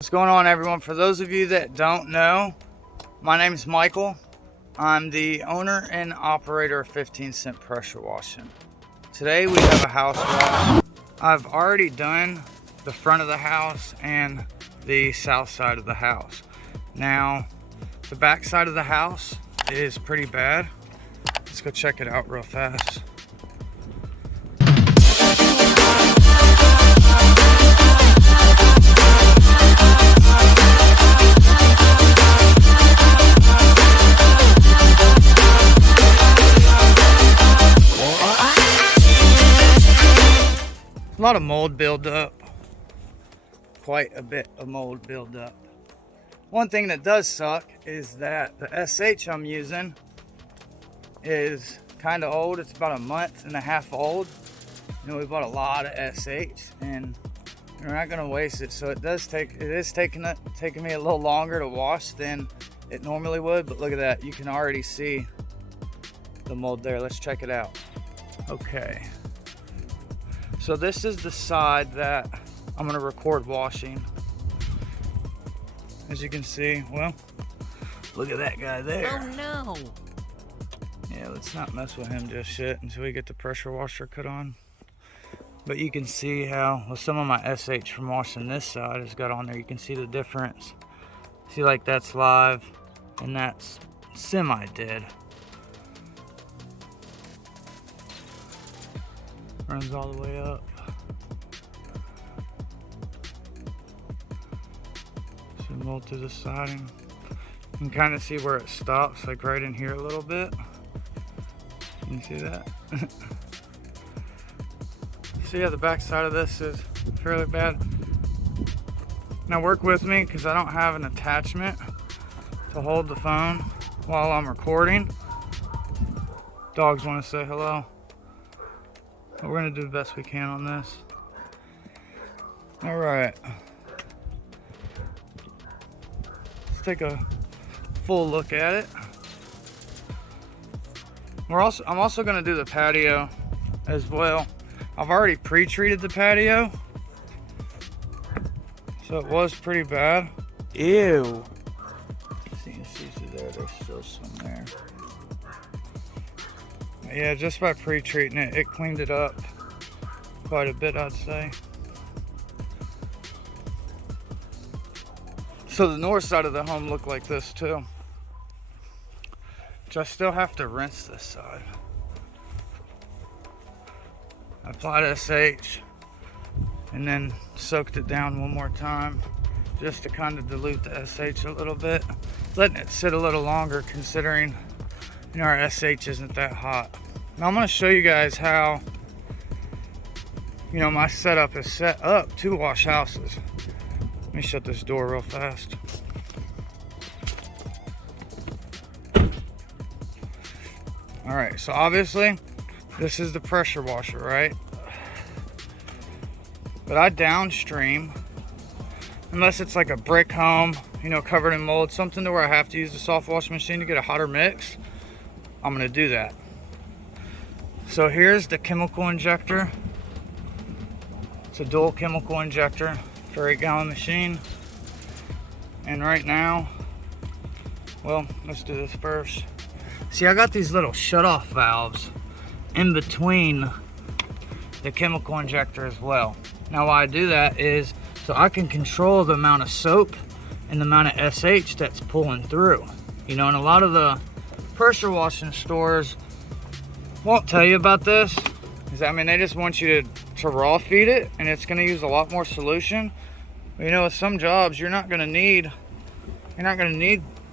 What's going on, everyone? For those of you that don't know, my name is Michael. I'm the owner and operator of 15 Cent Pressure Washing. Today we have a house wash. I've already done the front of the house and the south side of the house. Now, the back side of the house is pretty bad. Let's go check it out real fast. A lot of mold buildup, quite a bit of mold buildup. One thing that does suck is that the SH I'm using is kind of old. It's about a month and a half old. You know, we bought a lot of SH and we're not gonna waste it. So it is taking me a little longer to wash than it normally would, but look at that. You can already see the mold there. Let's check it out. Okay. So this is the side that I'm gonna record washing. As you can see, well, look at that guy there. Oh no! Yeah, let's not mess with him just yet until we get the pressure washer cut on. But you can see how, well, some of my SH from washing this side has got on there. You can see the difference. See, like that's live and that's semi-dead. Runs all the way up. Some mold through the siding. You can kind of see where it stops, like right in here a little bit. Can you see that? So yeah, the back side of this is fairly bad. Now work with me because I don't have an attachment to hold the phone while I'm recording. Dogs want to say hello. But we're gonna do the best we can on this. All right. Let's take a full look at it. I'm also gonna do the patio as well. I've already pre-treated the patio, so it was pretty bad. Ew. See through there, there's still some there. Yeah, just by pre-treating it, it cleaned it up quite a bit, I'd say. So the north side of the home looked like this too. Which I still have to rinse this side. I applied SH and then soaked it down one more time just to kind of dilute the SH a little bit. Letting it sit a little longer considering, you know, our SH isn't that hot. Now I'm gonna show you guys how, you know, my setup is set up to wash houses. Let me shut this door real fast. All right, so obviously this is the pressure washer, right? But I downstream, unless it's like a brick home, you know, covered in mold, something to where I have to use the soft wash machine to get a hotter mix, I'm gonna do that. So here's the chemical injector. It's a dual chemical injector for 8-gallon machine. And right now, well, let's do this first. See, I got these little shut-off valves in between the chemical injector as well. Now why I do that is so I can control the amount of soap and the amount of SH that's pulling through. You know, and a lot of the pressure washing stores won't tell you about this. I mean, they just want you to raw feed it, and it's going to use a lot more solution. But, you know, with some jobs, you're not going to need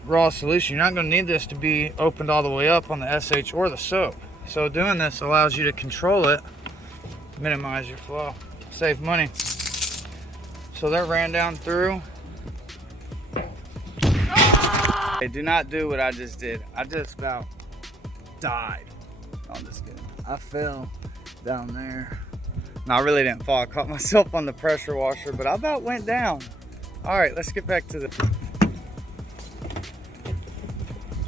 raw solution. You're not going to need this to be opened all the way up on the SH or the soap. So doing this allows you to control it, minimize your flow, save money. So that ran down through. Hey, do not do what I just did. I just about died. No, I'm just kidding. I fell down there. No, I really didn't fall. I caught myself on the pressure washer, but I about went down. All right, let's get back to the.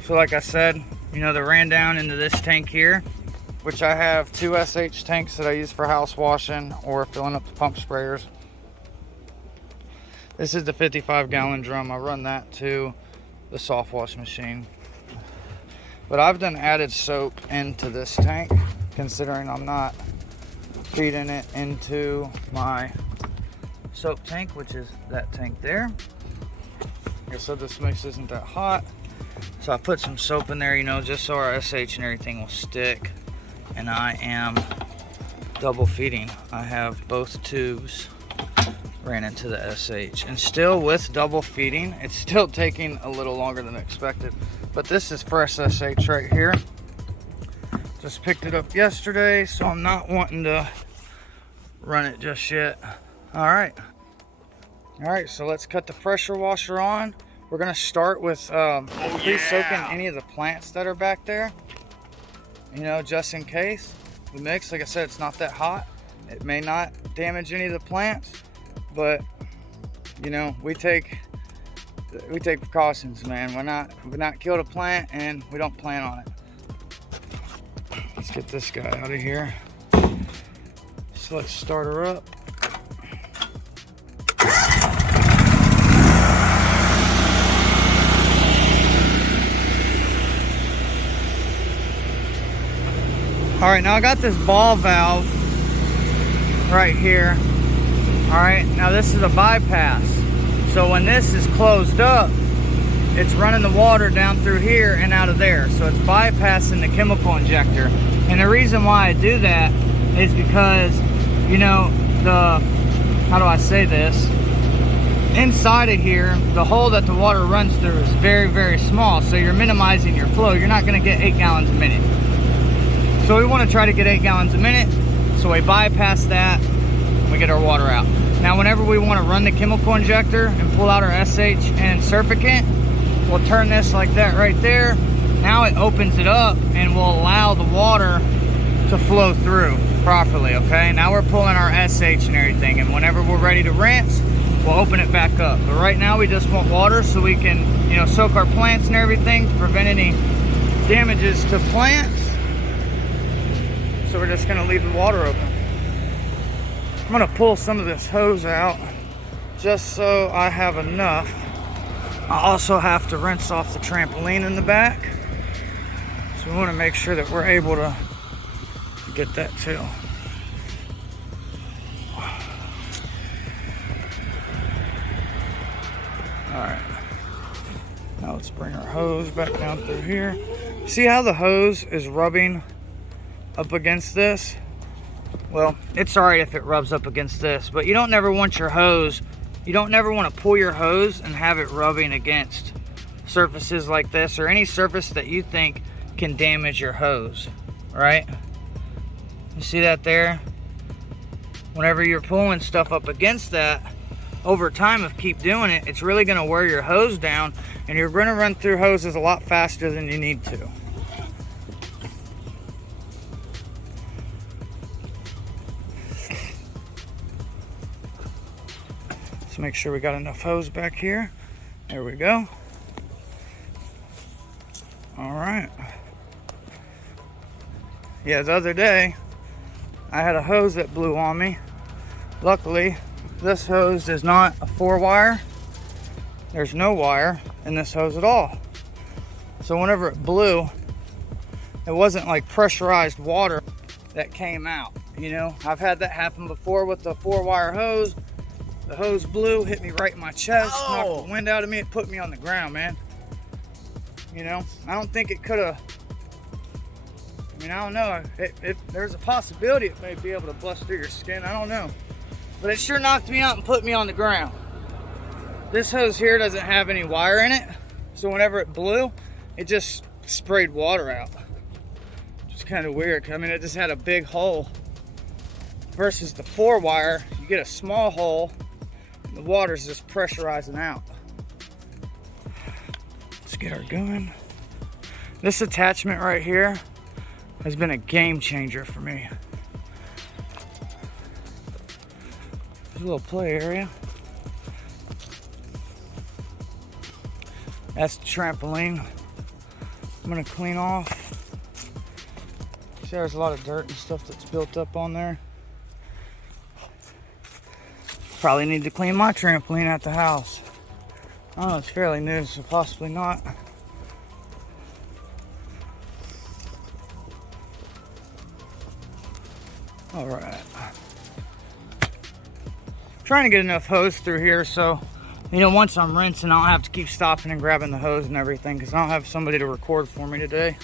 So like I said, you know, they ran down into this tank here, which I have 2 SH tanks that I use for house washing or filling up the pump sprayers. This is the 55-gallon drum. I run that to the soft wash machine. But I've done added soap into this tank, considering I'm not feeding it into my soap tank, which is that tank there. Like I said, this mix isn't that hot. So I put some soap in there, you know, just so our SH and everything will stick. And I am double feeding. I have both tubes ran into the SH. And still with double feeding, it's still taking a little longer than expected. But this is fresh SH right here. Just picked it up yesterday, so I'm not wanting to run it just yet. All right, so let's cut the pressure washer on. We're gonna start with pre-soaking any of the plants that are back there, you know, just in case. The mix, like I said, it's not that hot. It may not damage any of the plants, but you know, we take precautions, man. We're not killed a plant, and we don't plan on it. Let's get this guy out of here. So let's start her up. All right, now I got this ball valve right here. All right, now this is a bypass. So when this is closed up, it's running the water down through here and out of there. So it's bypassing the chemical injector. And the reason why I do that is because, you know, how do I say this? Inside of here, the hole that the water runs through is very, very small. So you're minimizing your flow. You're not gonna get 8 gallons a minute. So we want to try to get 8 gallons a minute, so we bypass that and we get our water out. Now whenever we want to run the chemical injector and pull out our SH and surfactant, we'll turn this like that right there. Now it opens it up and will allow the water to flow through properly, okay? Now we're pulling our SH and everything, and whenever we're ready to rinse, we'll open it back up. But right now we just want water so we can, you know, soak our plants and everything to prevent any damages to plants. So we're just gonna leave the water open. I'm gonna pull some of this hose out just so I have enough. I also have to rinse off the trampoline in the back. So we wanna make sure that we're able to get that too. All right, now let's bring our hose back down through here. See how the hose is rubbing up against this? Well, it's alright if it rubs up against this, but you don't never want your hose, you don't never want to pull your hose and have it rubbing against surfaces like this, or any surface that you think can damage your hose, right? You see that there? Whenever you're pulling stuff up against that, over time, if you keep doing it, it's really going to wear your hose down, and you're going to run through hoses a lot faster than you need to. Make sure we got enough hose back here. There we go. All right. Yeah, the other day I had a hose that blew on me. Luckily, this hose is not a 4-wire. There's no wire in this hose at all. So whenever it blew, it wasn't like pressurized water that came out. You know, I've had that happen before with the 4-wire hose. The hose blew, hit me right in my chest, knocked the wind out of me, it put me on the ground, man. You know, I don't think it could have, I mean, I don't know. There's a possibility it may be able to bust through your skin, I don't know. But it sure knocked me out and put me on the ground. This hose here doesn't have any wire in it, so whenever it blew, it just sprayed water out. It's kind of weird. I mean, it just had a big hole. Versus the 4-wire, you get a small hole, and the water's just pressurizing out. Let's get our gun. This attachment right here has been a game changer for me. There's a little play area. That's the trampoline. I'm gonna clean off. See, there's a lot of dirt and stuff that's built up on there. Probably need to clean my trampoline at the house. Oh, it's fairly new, so possibly not. All right. Trying to get enough hose through here so, you know, once I'm rinsing, I don't have to keep stopping and grabbing the hose and everything because I don't have somebody to record for me today.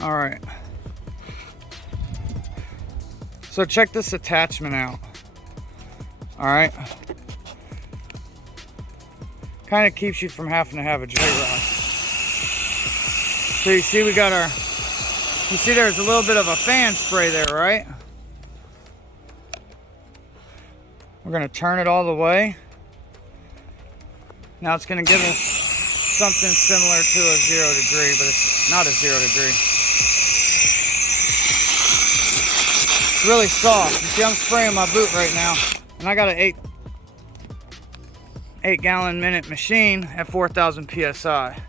All right. So check this attachment out. All right. Kind of keeps you from having to have a J-rod. So you see we got our, you see there's a little bit of a fan spray there, right? We're gonna turn it all the way. Now it's gonna give us something similar to a 0 degree, but it's not a 0 degree. It's really soft. You see I'm spraying my boot right now, and I got an 8 gallon minute machine at 4,000 PSI.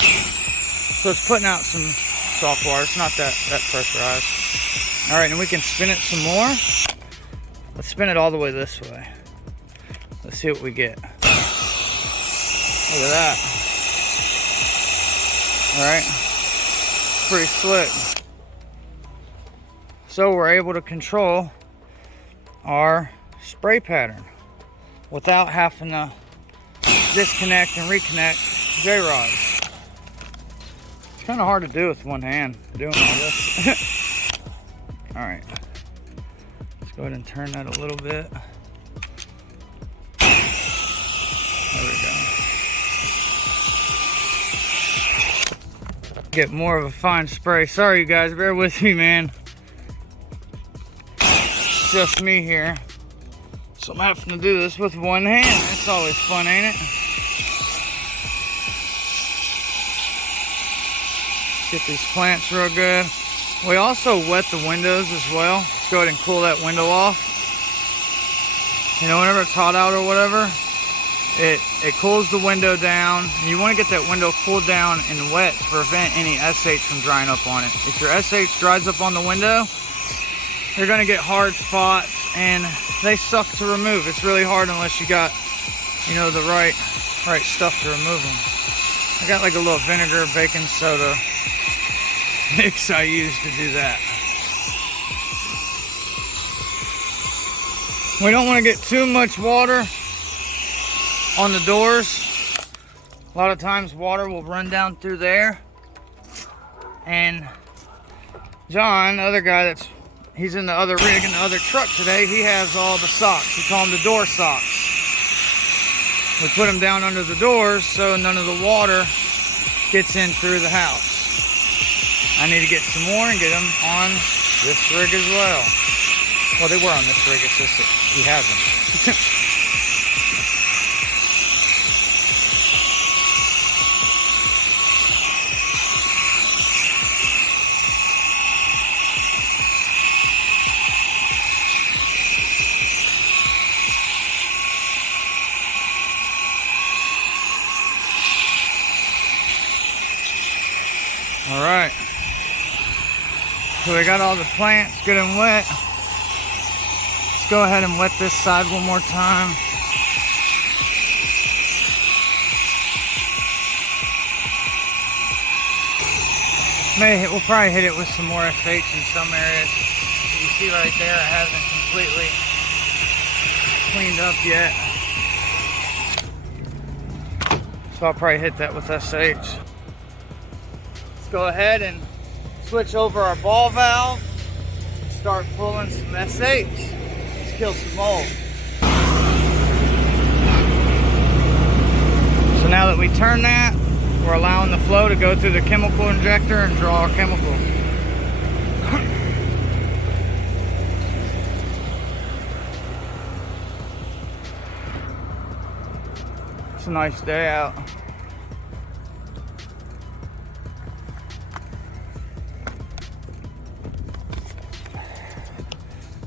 So it's putting out some soft water. It's not that pressurized. All right, and we can spin it some more. Let's spin it all the way this way. Let's see what we get. Look at that. All right, pretty slick. So we're able to control our spray pattern without having to disconnect and reconnect J-rods. It's kind of hard to do with one hand, doing all this. All right. Go ahead and turn that a little bit. There we go. Get more of a fine spray. Sorry you guys, bear with me, man. It's just me here. So I'm having to do this with one hand. It's always fun, ain't it? Get these plants real good. We also wet the windows as well. Let's go ahead and cool that window off. You know, whenever it's hot out or whatever, it cools the window down. And you want to get that window cooled down and wet to prevent any SH from drying up on it. If your SH dries up on the window, you're going to get hard spots and they suck to remove. It's really hard unless you got, you know, the right stuff to remove them. I got like a little vinegar, baking soda mix I use to do that. We don't want to get too much water on the doors. A lot of times water will run down through there. And John, the other guy he's in the other rig in the other truck today, he has all the socks. We call them the door socks. We put them down under the doors so none of the water gets in through the house. I need to get some more and get them on this rig as well. Well, they were on this rig, it's just that he has them. All right. So we got all the plants good and wet. Let's go ahead and wet this side one more time. We'll probably hit it with some more FH in some areas. You see right there, it hasn't completely cleaned up yet. So I'll probably hit that with SH. Let's go ahead and switch over our ball valve. Start pulling some SH. Let's kill some mold. So now that we turn that, we're allowing the flow to go through the chemical injector and draw our chemical. It's a nice day out.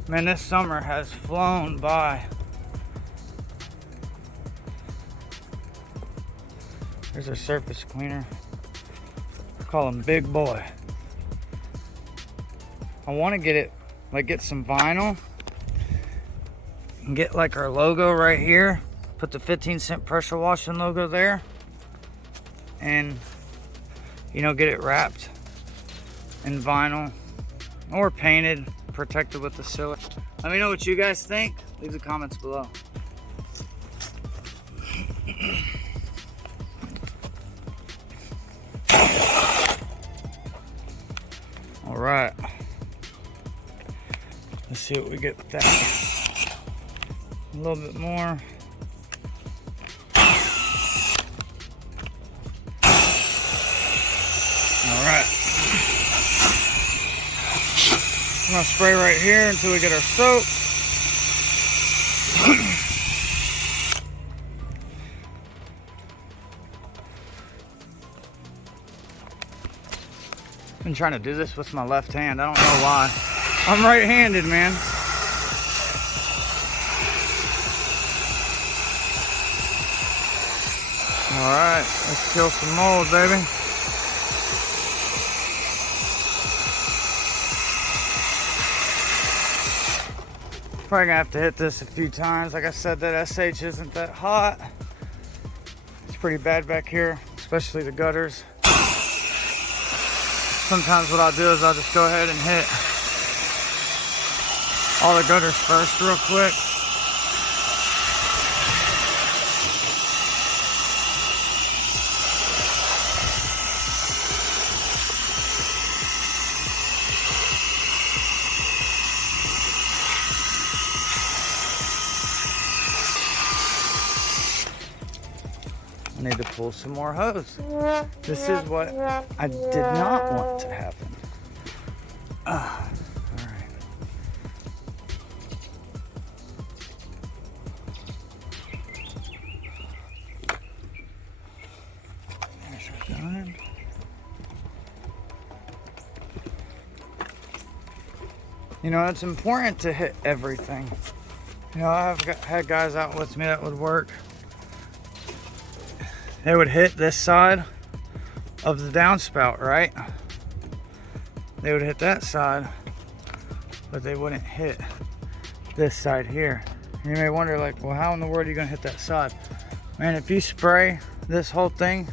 Man, this summer has flown by. There's our surface cleaner. I call him Big Boy. I want to get it, like get some vinyl and get like our logo right here. Put the 15-cent pressure washing logo there. And, you know, get it wrapped in vinyl or painted, protected with the silicone. Let me know what you guys think. Leave the comments below. All right. Let's see what we get with that. A little bit more. All right. I'm gonna spray right here until we get our soap. Been trying to do this with my left hand. I don't know why. I'm right-handed, man. All right, let's kill some mold, baby. Probably gonna have to hit this a few times. Like I said, that SH isn't that hot. It's pretty bad back here, especially the gutters. Sometimes what I'll do is I'll just go ahead and hit all the gutters first real quick. I need to pull some more hose. This is what I did not want to happen. All right. There's our gun. You know, it's important to hit everything. You know, I've had guys out with me that would work. They would hit this side of the downspout, right? They would hit that side, but they wouldn't hit this side here. You may wonder, like, well, how in the world are you gonna hit that side? Man, if you spray this whole thing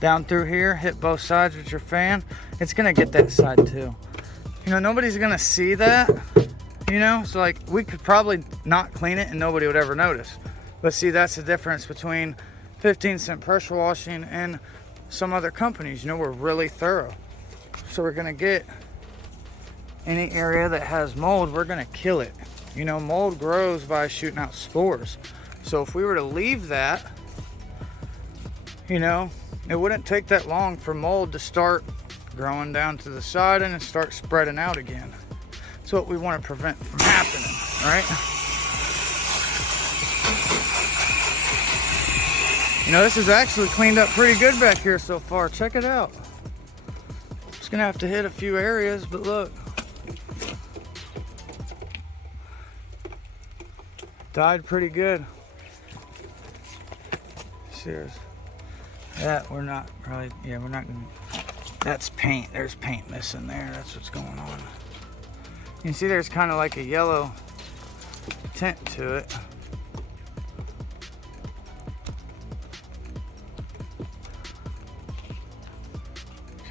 down through here, hit both sides with your fan, it's gonna get that side too. You know, nobody's gonna see that, you know? So like, we could probably not clean it and nobody would ever notice. But see, that's the difference between 15-cent pressure washing and some other companies. You know, we're really thorough. So we're gonna get any area that has mold, we're gonna kill it. You know, mold grows by shooting out spores. So if we were to leave that, you know, it wouldn't take that long for mold to start growing down to the side and start spreading out again. That's what we want to prevent from happening, right? You know, this is actually cleaned up pretty good back here so far. Check it out. Just gonna have to hit a few areas, but look. Died pretty good. Serious. That we're not probably, yeah, we're not gonna, that's paint. There's paint missing there. That's what's going on. You can see there's kind of like a yellow tint to it.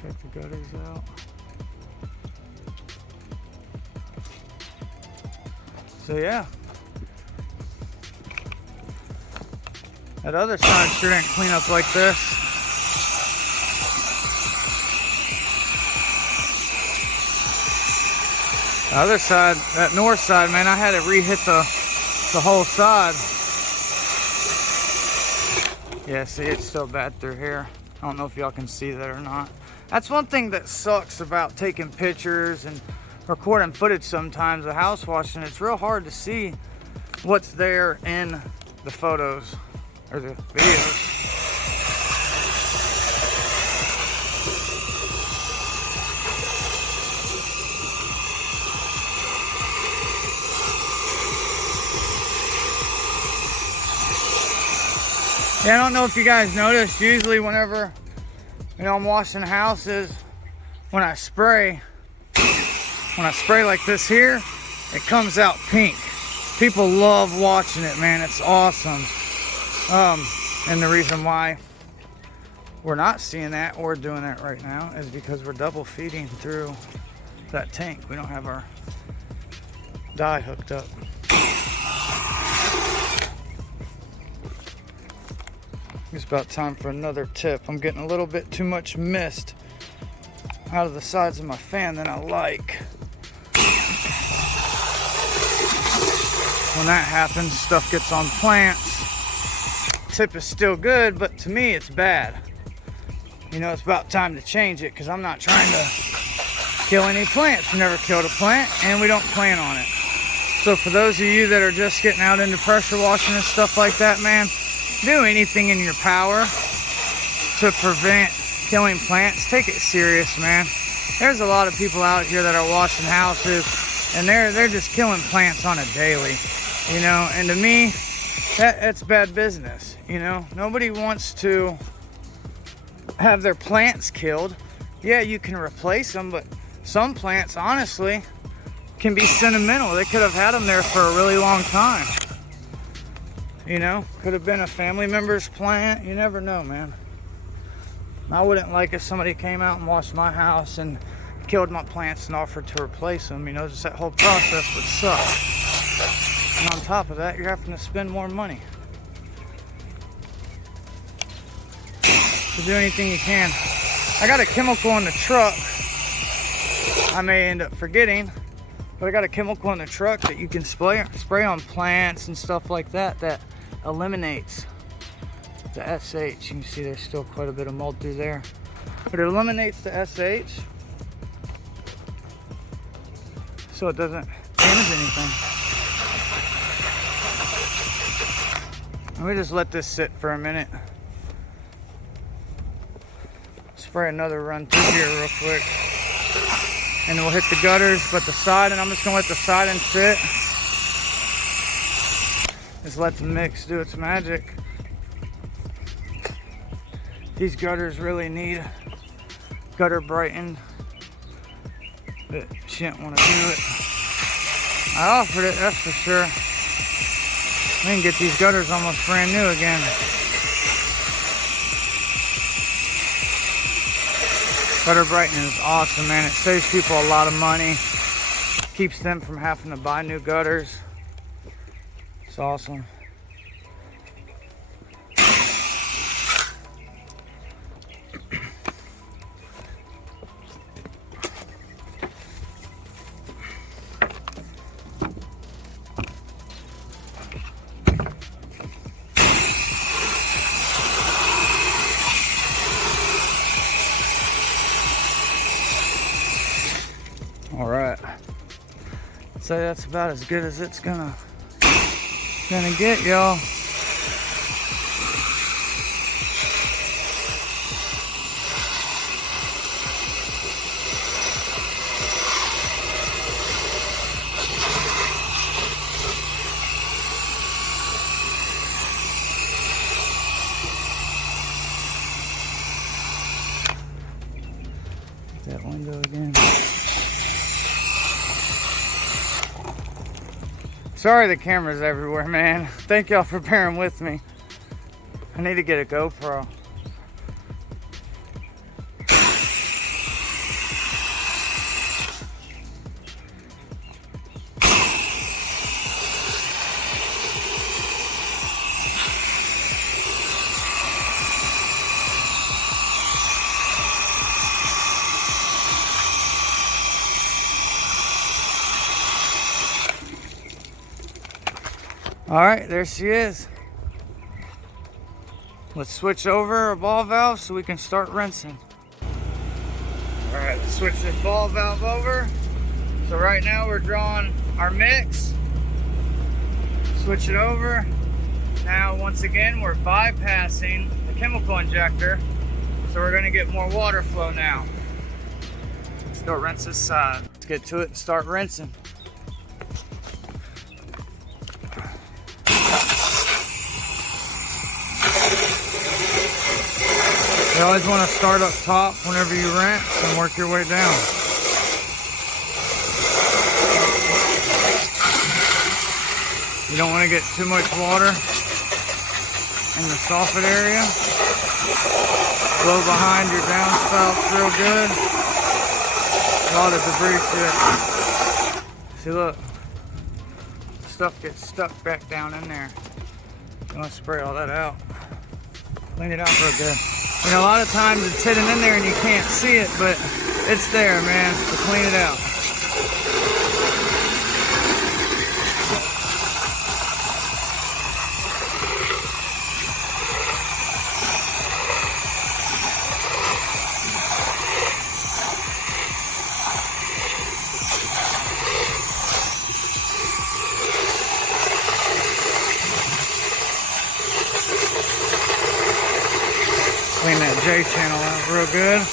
Check the gutters out. So yeah. That other side sure didn't clean up like this. The other side, that north side, man, I had to re-hit the whole side. Yeah, see, it's still bad through here. I don't know if y'all can see that or not. That's one thing that sucks about taking pictures and recording footage sometimes of house washing. It's real hard to see what's there in the photos or the videos. Yeah, I don't know if you guys noticed, usually whenever, you know, I'm washing houses, when I spray like this here, it comes out pink. People love watching it, man. It's awesome. And the reason why we're not seeing that or doing that right now is because we're double feeding through that tank. We don't have our dye hooked up. It's about time for another tip. I'm getting a little bit too much mist out of the sides of my fan than I like. When that happens, stuff gets on plants. Tip is still good, but to me it's bad. You know, it's about time to change it because I'm not trying to kill any plants. We never killed a plant and we don't plan on it. So for those of you that are just getting out into pressure washing and stuff like that, man, do anything in your power to prevent killing plants. Take it serious, man. There's a lot of people out here that are washing houses and they're just killing plants on a daily, you know, and to me, that's bad business. You know, nobody wants to have their plants killed. Yeah, you can replace them, but some plants, honestly, can be sentimental. They could have had them there for a really long time. You know, could have been a family member's plant. You never know, man. I wouldn't like if somebody came out and washed my house and killed my plants and offered to replace them. You know, just that whole process would suck. And on top of that, you're having to spend more money. So do anything you can. I got a chemical in the truck. I may end up forgetting, but I got a chemical in the truck that you can spray on plants and stuff like that that eliminates the SH. You can see there's still quite a bit of mold through there. But it eliminates the SH so it doesn't damage anything. Let me just let this sit for a minute. Spray another run through here real quick. And then we'll hit the gutters, but the side, and I'm just gonna let the siding sit. Just let the mix do its magic. These gutters really need gutter brightened, but she didn't want to do it. I offered it, that's for sure. We can get these gutters almost brand new again. Gutter brightening is awesome, man. It saves people a lot of money. Keeps them from having to buy new gutters. It's awesome. All right, so that's about as good as it's gonna get, y'all. That window again. Sorry the camera's everywhere, man. Thank y'all for bearing with me. I need to get a GoPro. All right, there she is. Let's switch over our ball valve so we can start rinsing. All right, let's switch this ball valve over. So right now we're drawing our mix. Switch it over. Now, once again, we're bypassing the chemical injector. So we're gonna get more water flow now. Let's go rinse this side. Let's get to it and start rinsing. You always want to start up top whenever you rinse and work your way down. You don't want to get too much water in the soffit area. Blow behind your downspouts real good. A lot of debris shit. See, look. Stuff gets stuck back down in there. You want to spray all that out. Clean it out real good. You know, a lot of times it's hidden in there and you can't see it, but it's there, man. So clean it out. Clean that J channel out real good.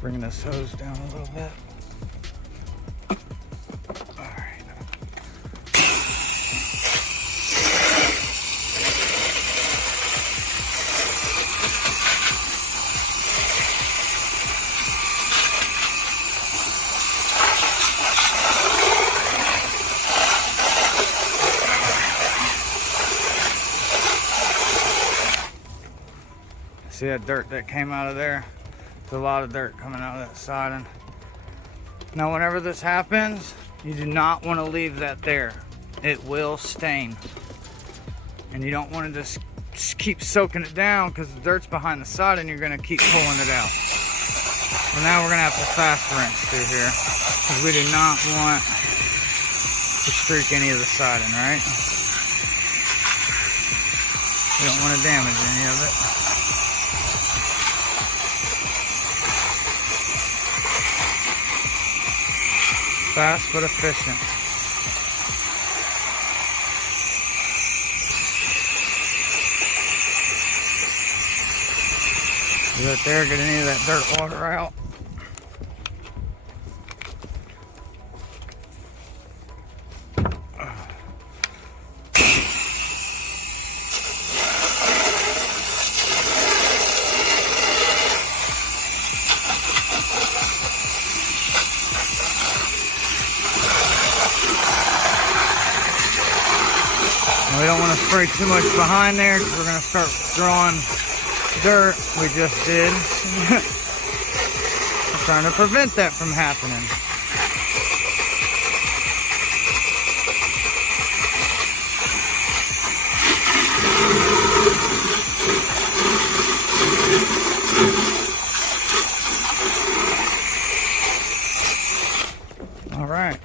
Bringing this hose down a little bit. All right. See that dirt that came out of there? A lot of dirt coming out of that siding. Now whenever this happens, you do not want to leave that there. It will stain. And you don't want to just keep soaking it down because the dirt's behind the siding, you're going to keep pulling it out. So now we're going to have to fast rinse through here because we do not want to streak any of the siding, right? We don't want to damage any of it. Fast but efficient. Right there, get any of that dirt water out. We don't want to spray too much behind there because we're going to start drawing dirt. We just did. We're trying to prevent that from happening. All right.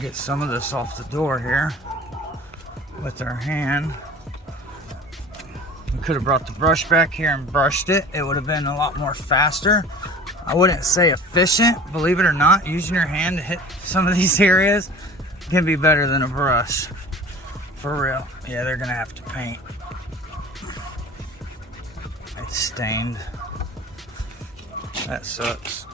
Get some of this off the door here with our hand. We could have brought the brush back here and brushed it. It would have been a lot more faster. I wouldn't say efficient, believe it or not. Using your hand to hit some of these areas can be better than a brush. For real. Yeah, they're gonna have to paint. It's stained. That sucks.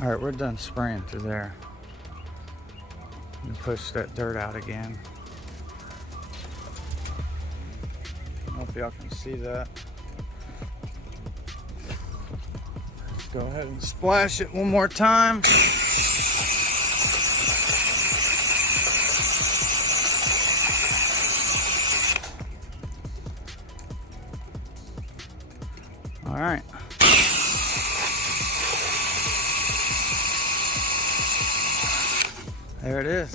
All right, we're done spraying through there. And push that dirt out again. I don't know if y'all can see that. Let's go ahead and splash it one more time. All right. There it is.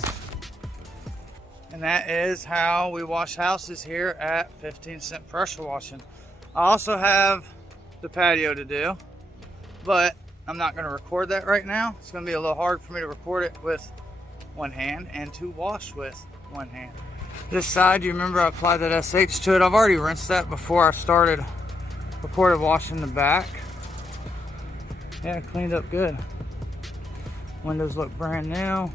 And that is how we wash houses here at 15-cent pressure washing. I also have the patio to do, but I'm not going to record that right now. It's going to be a little hard for me to record it with one hand and to wash with one hand. This side, you remember I applied that SH to it. I've already rinsed that before I recorded washing the back. Yeah, cleaned up good. Windows look brand new.